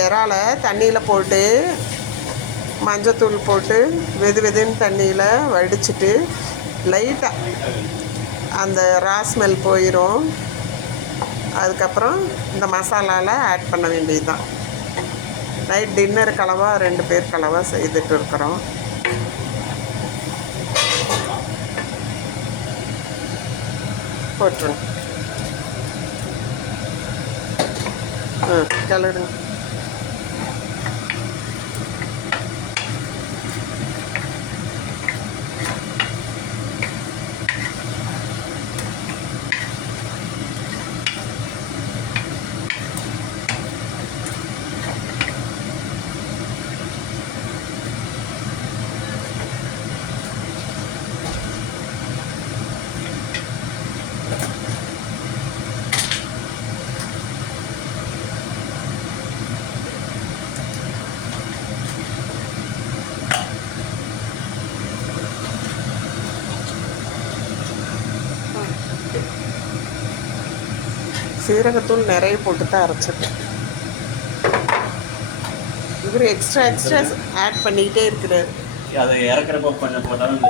இறாலை தண்ணியில் போட்டு மஞ்சத்தூள் போட்டு வெதுன்னு தண்ணியில் வடிச்சிட்டு லைட்டாக அந்த ரா ஸ்மெல் போயிடும். அதுக்கப்புறம் இந்த மசாலாவில் ஆட் பண்ண வேண்டியது தான். நைட் டின்னருக்கு அளவாக 2 பேருக்கு அளவாக செய்துட்டு இருக்கிறோம். போட்டுருங்க. கிளறுங்க. சீரகத்தூள் நிறைய போட்டு தான் அரைச்சிட்டேன். இவர் எக்ஸ்ட்ரா ஆட் பண்ணிக்கிட்டே இருக்கிறார். அதை இறக்குறப்ப பண்ண போட்டாலும்